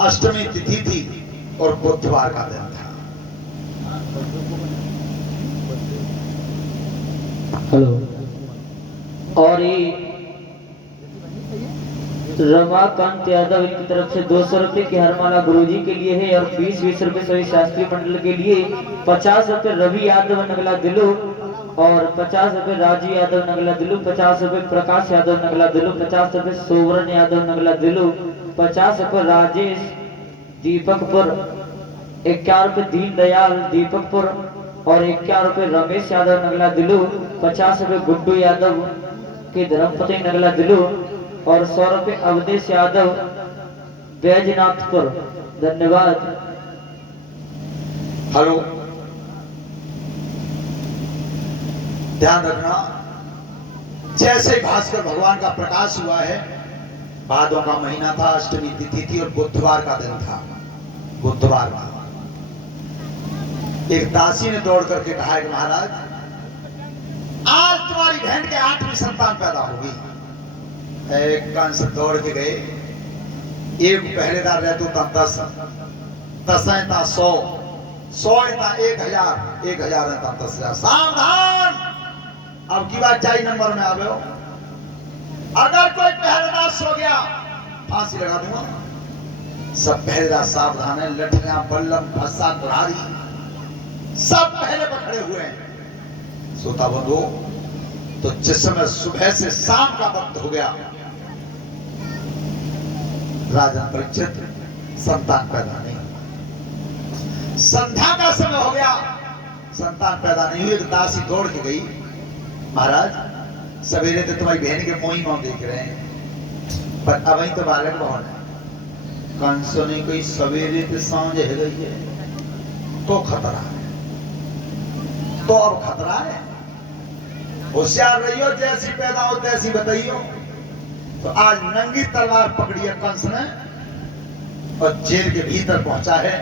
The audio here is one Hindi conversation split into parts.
अष्टमी तिथि थी और बुधवार का दिन था। हेलो। और ये रमाकांत यादव इनकी तरफ से 200 रुपए की हरमाला गुरुजी के लिए है और 20-20 रुपए सभी शास्त्रीय मंडल के लिए, 50 रुपए रवि यादव नगला दिलू और 50 रुपए राजू यादव नगला दिलू, 50 रुपए प्रकाश यादव नगला दिलू, 50 रुपए सोवरन यादव नगला दिलू, 50 रुपए राजेश दीपकपुर, 51 रुपए दीनदयाल दीपकपुर और 51 रुपए रमेश यादव नगला दिलू, 50 रुपए गुड्डू यादव के धर्मपति नगला दिलू और 100 रुपए अवधेश यादव बैजनाथपुर। धन्यवाद। हेलो, ध्यान रखना, जैसे ही भास्कर भगवान का प्रकाश हुआ है, भादों का महीना था, अष्टमी तिथि थी और बुधवार का दिन था। बुधवार का एक दासी ने दौड़ करके कहा कि महाराज, आज तुम्हारी बहन के 8वीं संतान पैदा होगी। एक कंस दौड़ के गए, एक पहरेदार रहते था 10, 10 था 100, 100 था 1000, 1000 था 10,000। सावधान, अब की बात चाहिए नंबर में आवे हो। अगर कोई पहरेदार सो गया, फांसी लगा दूंगा। सब पहरेदार सावधान है, लठियां बल्लम फस्सा कुल्हाड़ी सब पहले पकड़े हुए हैं। सोता बंद हो तो जिस समय सुबह से शाम का वक्त हो गया, राजन परीक्षित संतान पैदा नहीं। संध्या का समय हो गया, संतान पैदा नहीं हुई। एक दासी दौड़ के गई, महाराज सवेरे तो तुम्हारी बहन के मोही मोह देख रहे हैं, पर अब ही तो बालक बहुत है। कंसों ने कोई सवेरे तो सांझ है गई है, तो खतरा है, तो अब खतरा है। होशियार रहियो, जैसी पैदा हो तैसी बताइयो। तो आज नंगी तलवार पकड़ी है कंस ने और जेल के भीतर पहुंचा है।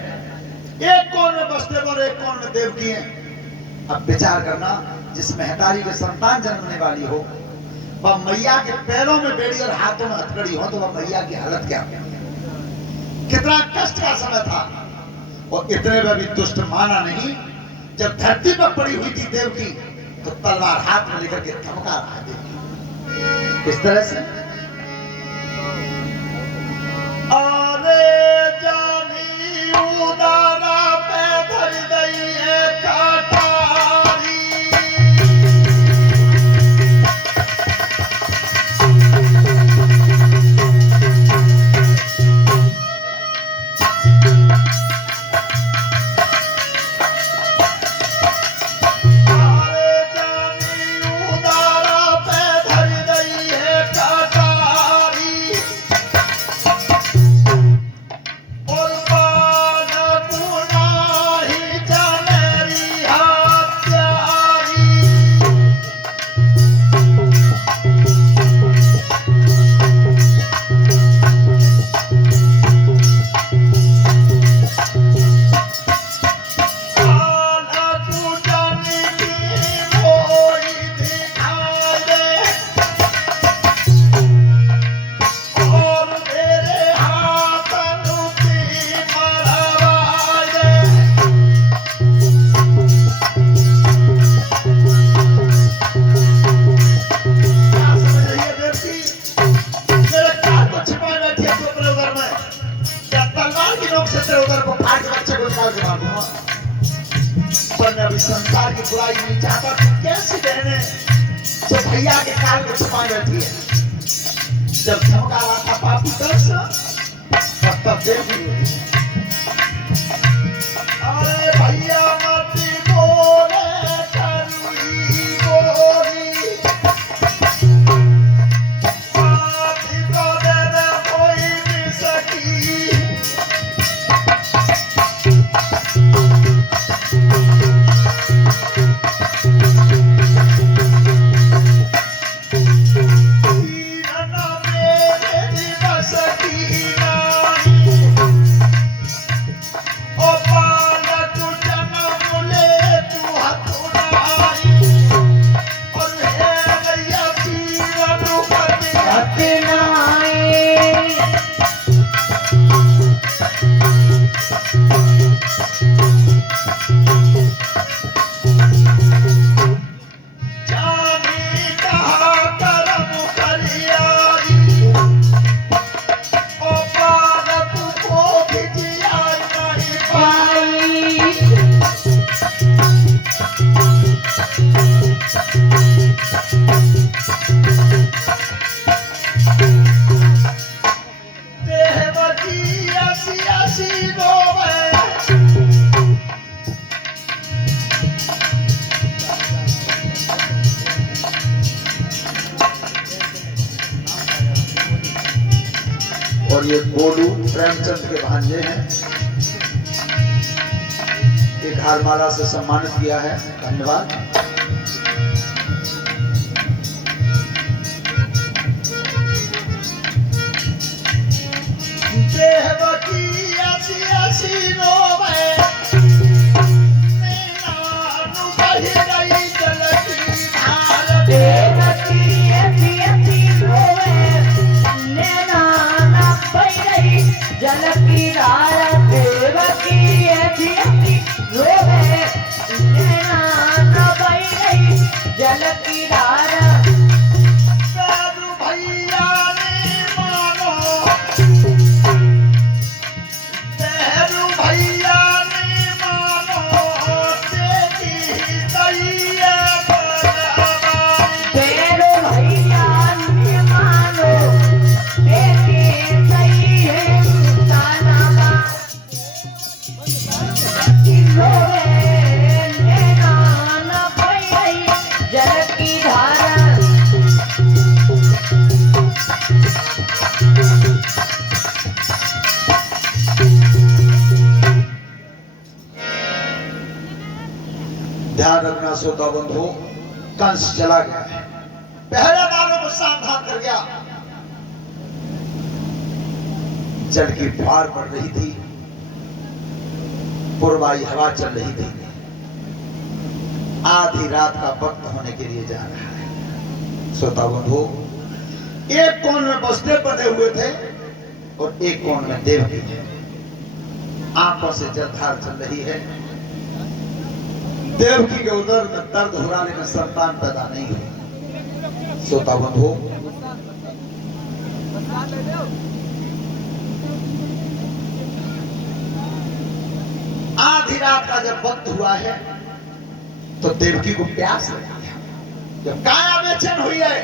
एक कोण में वसुदेव और एक कोण में देवकी है। अब विचार करना, जिस महतारी के संतान जन्मने वाली हो, वह मैया के पैरों में बेड़ी और हाथों में हथकड़ी हो, तो वह मैया की हालत क्या हो? कितना कष्ट का समय था। और इतने में भी दुष्ट माना नहीं। जब धरती पर पड़ी हुई थी देवकी, तो तलवार हाथ में लेकर के धमका रहा देवकी। किस तरह से? अरे जानी उदारा पे धर दई है काटारी, और इस संसार की बुराई नहीं चाहता तो कैसी बहने जो भैया के काल में छुपाई बैठी है। जब धमका रहा था पापी दस तब देख ली। अरे भैया मत बोले करुई बोली, साथी को दे दे कोई भी सकी। और ये गोलू प्रेमचंद के भांजे हैं, एक हारमाला से सम्मानित किया है। धन्यवाद। जल की धारा देवकी ऐसी ऐसी रोवे, नैना न बह रही जल की धारा। साधु भैया ने मानो, साधु भैया ने मानो, तेरी दैया बलवाई। तेरो भैया ने मानो, तेरी सही है जल की धारा। ध्यान रखना श्रोता बंधु, कंस चला गया है, पहरेदारों को सावधान कर गया। जल की फाड़ पड़ रही थी, पूर्वाई हवा चल रही थी, आधी रात का वक्त होने के लिए जा रहा है। श्रोता बंधु, एक कोण में बसते बंधे हुए थे और एक कोण में देवकी है। आंखों से जलधार चल रही है। देवकी के उदर में दर्द हो रहा, लेकिन संतान पैदा नहीं हुई। श्रोता बंधु, आधी रात का जब वक्त हुआ है तो देवकी को प्यास लग रही है। जब काया बेचैन हुई है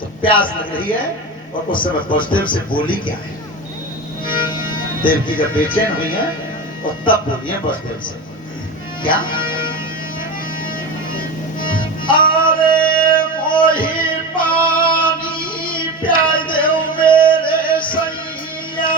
तो प्यास लग रही है, और उस समय वसुदेव से बोली क्या है। देवकी जब बेचैन हुई है और तब बोली है वसुदेव से, क्या? अरे मोही पानी प्यार दो मेरे सैया।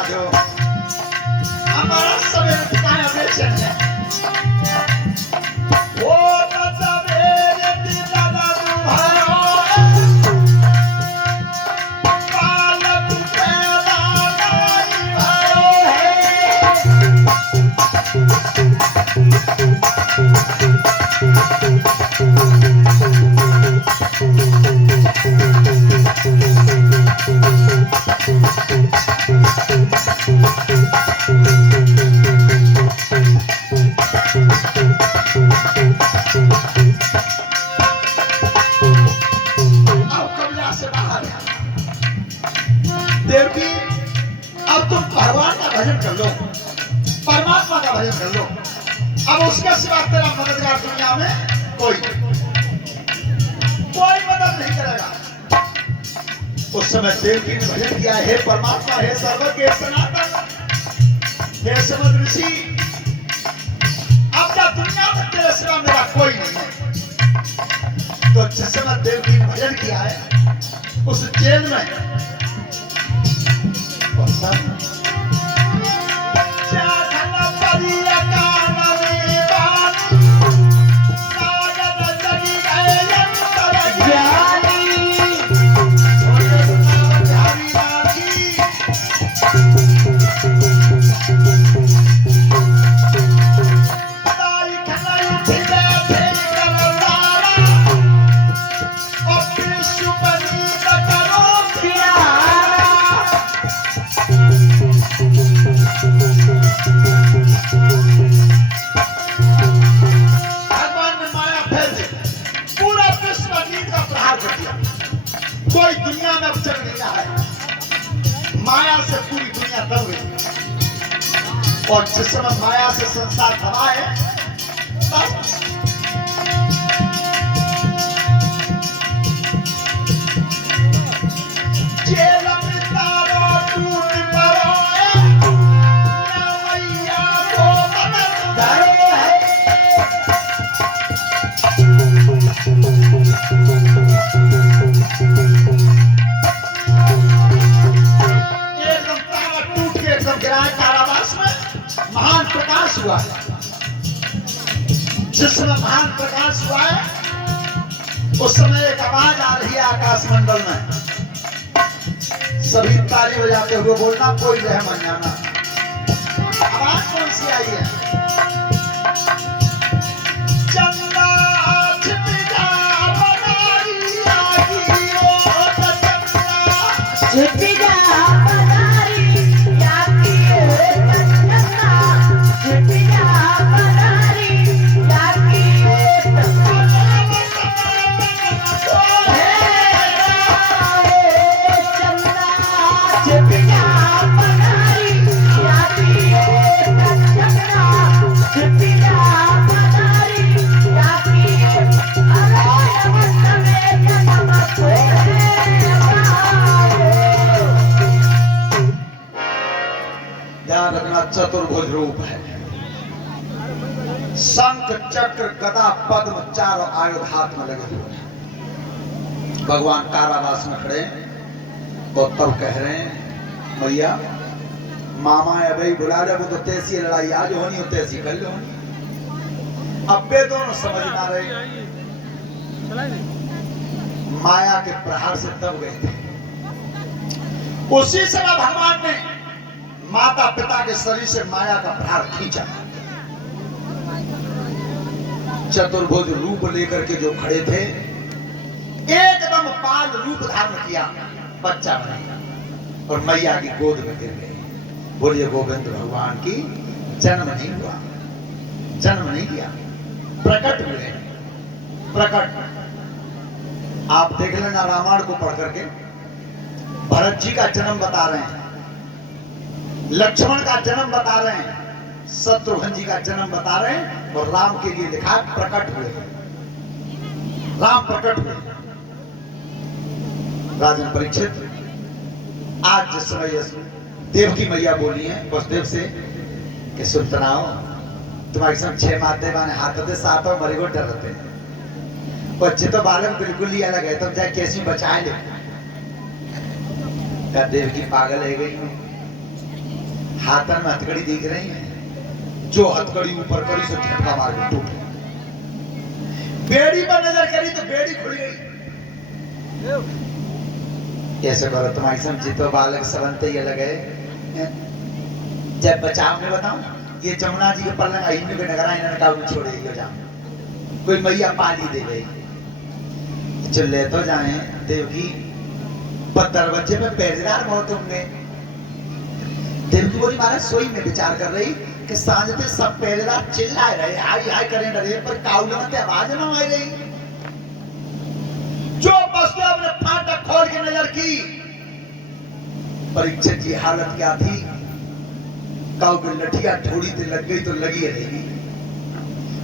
बजा दो, हमारा समय ठिकाना बेचैन है। ओ सवेरे दिला दादू भयो, बालक पैदा नहीं भयो है। अब कमरा से बाहर है। देवकी, अब तुम भगवान का भजन कर लो, परमात्मा का भजन कर लो। अब उसके सिवा तेरा मददगार दुनिया में कोई मदद नहीं करेगा। उस समय देवकी ने भजन किया, हे परमात्मा, हे सर्वज्ञ, हे सनातन, हे समद ऋषि, अब क्या दुनिया में तेरे सिवा मेरा कोई नहीं है। तो जिस समय देवकी ने भजन किया है उस जेल में कोई दुनिया में अब चल नहीं रहा है। माया से पूरी दुनिया दब गई और जिस समय माया से संसार दबा है तब जेल में तारो टूट पड़ो ना मैया को मदद करे है। कारावास में महान प्रकाश हुआ है। जिस समय महान प्रकाश हुआ है उस समय एक आवाज आ रही है आकाश मंडल में, सभी ताली बजाते हुए बोलना, कोई रह मन जाना। आवाज कौन सी आई है? चंदा छिपा बनारी आगी ओ चंदा छिपा चतुर्भुज रूप है। शंख चक्र गदा पद्म चारों आयुध हाथ में लगे हुए हैं। भगवान कारावास में खड़े और तब कह रहे हैं, मैया मामा अभी बुला रहे, वो तो तैसी लड़ाई आज होनी हो तैसी कर लो। अब वे दोनों समझ ना रहे, माया के प्रहार से दब गए थे। उसी समय भगवान ने माता पिता के शरीर से माया का प्रहार खींचा। चतुर्भुज रूप लेकर के जो खड़े थे एकदम बाल रूप धारण किया, बच्चा बनाया और मैया की गोद में गिर गए। बोलिए गोविंद भगवान की जन्म नहीं हुआ, जन्म नहीं किया, प्रकट हुए। प्रकट आप देख लेना रामायण को पढ़ करके, भरत जी का जन्म बता रहे हैं, लक्ष्मण का जन्म बता रहे हैं, शत्रुघ्न जी का जन्म बता रहे हैं और राम के लिए लिखा प्रकट हुए। राम प्रकट हुए। राजन परीक्षित, आज जिस समय देवकी मैया बोली है वसुदेव से कि सुल्तानाओ तुम्हारे संग 6 माते माने हाथ दे साथ और मरे को डरते हैं। बच्चे तो बालक बिल्कुल ही अलग है, तब जाए कैसी बचाए ले। क्या देवकी पागल है गई? हाथन में हथकड़ी दिख रही है, जो हथकड़ी ऊपर करी सो झटका मार के टूट गई। बेड़ी पर नजर करी तो बेड़ी खुल गई। ऐसे करो तुम्हारी समझी तो बालक सवंते ये लगे। जब बचाव में बताऊं, ये जमुना जी के पल्लंग अहिन्नु के नगरा इन्होंने काबू छोड़े हो जाऊं, कोई मैया पाली दे गई। चल ले तो जाए देवकी, पर दरवाजे में पहरेदार बहुत होंगे। देवकी बोली महाराज सोई में विचार कर रही कि सांझ पे सब पहरेदार चिल्लाए रहे, हाय हाय करें रहे, पर काउलों में आवाज ना आ रही। जो बसते अपने फाटक खोल के नजर की, परीक्षित की हालत क्या थी? काऊ की लठिया थोड़ी सी लग गई तो लगी रहेगी,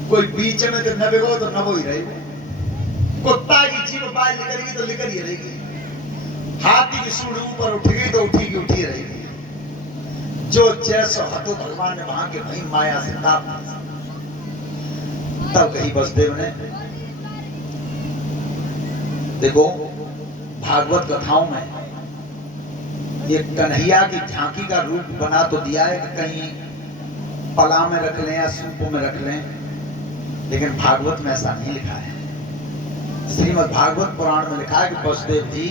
कोई बीच में तो न बिगो तो न वो ही रहेगी, कुत्ता की जीभ बाहर निकलेगी तो निकल ही रहेगी, हाथी की सूंड ऊपर उठ गई तो उठी की उठी रहेगी। जो जैसो हतो भगवान ने वहां के वही माया से ताप। तब कही बसदेव ने, देखो भागवत कथाओं में ये कन्हैया की झांकी का रूप बना तो दिया है कि कहीं पला में रख लें या सूप में रख लें, लेकिन भागवत में ऐसा नहीं लिखा है। श्रीमद् भागवत पुराण में लिखा है कि वसुदेव जी